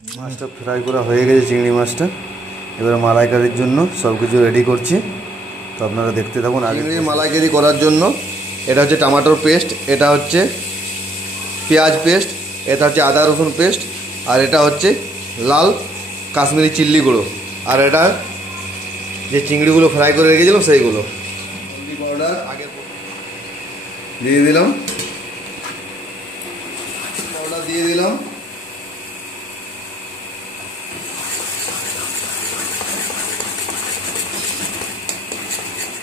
মাছটা ফ্রাই করা হয়ে গেছে, চিংড়ি মাছটা। এবার মালাইকারির জন্য সব কিছু রেডি করছি, তো আপনারা দেখতে থাকুন। চিংড়ির মালাইকারি করার জন্য এটা হচ্ছে টমেটোর পেস্ট, এটা হচ্ছে পেঁয়াজ পেস্ট, এটা হচ্ছে আদা রসুন পেস্ট, আর এটা হচ্ছে লাল কাশ্মীরি চিল্লি গুঁড়ো, আর এটা যে চিংড়িগুলো ফ্রাই করে রেখেছিলাম সেইগুলো। হলদি পাউডার আগে দিয়ে দিলাম, পাউডার দিয়ে দিলাম,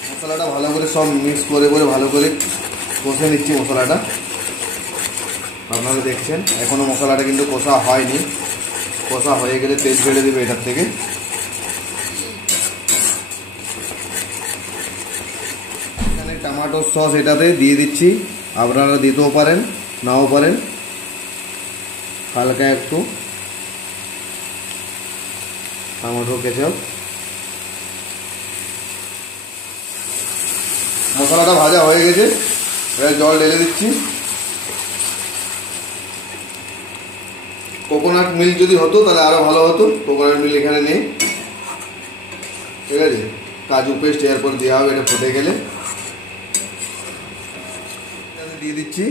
মশলাটা ভালো করে সব মিক্স করে ভালো করে কষে নিচ্ছি মশলাটা। আপনারা দেখছেন এখনও মশলাটা কিন্তু কষা হয়নি, কষা হয়ে গেলে তেল ছেড়ে দেবে এটার থেকে। এখানে টমেটোর সস এটাতে দিয়ে দিচ্ছি, আপনারা দিতেও পারেন নাও পারেন। হালকা একটু টমেটো কেচাপ। মশলাটা ভাজা হয়ে গেছে, এবার জল ঢেলে দিচ্ছি। কোকোনাট মিল্ক যদি হতো তাহলে আরও ভালো হতো, কোকোনাট মিল্ক এখানে নেই, ঠিক আছে। কাজু পেস্ট এরপর দেওয়া হবে, এটা ফুটে গেলে দিয়ে দিচ্ছি।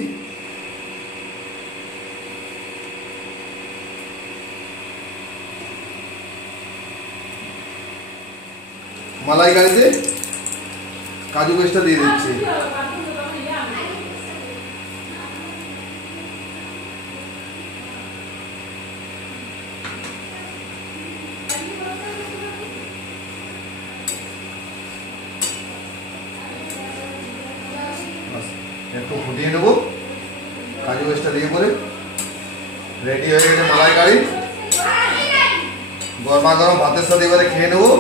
মালাইকারিতে কাজু পেস্টটা দিয়ে দিচ্ছি। একটু ফুটিয়ে নেবো, কাজু পেস্টটা দিয়ে পরে রেডি হয়ে গেছে মালাইকারি। গরমা গরম ভাতের সাথে এবারে খেয়ে নেবো।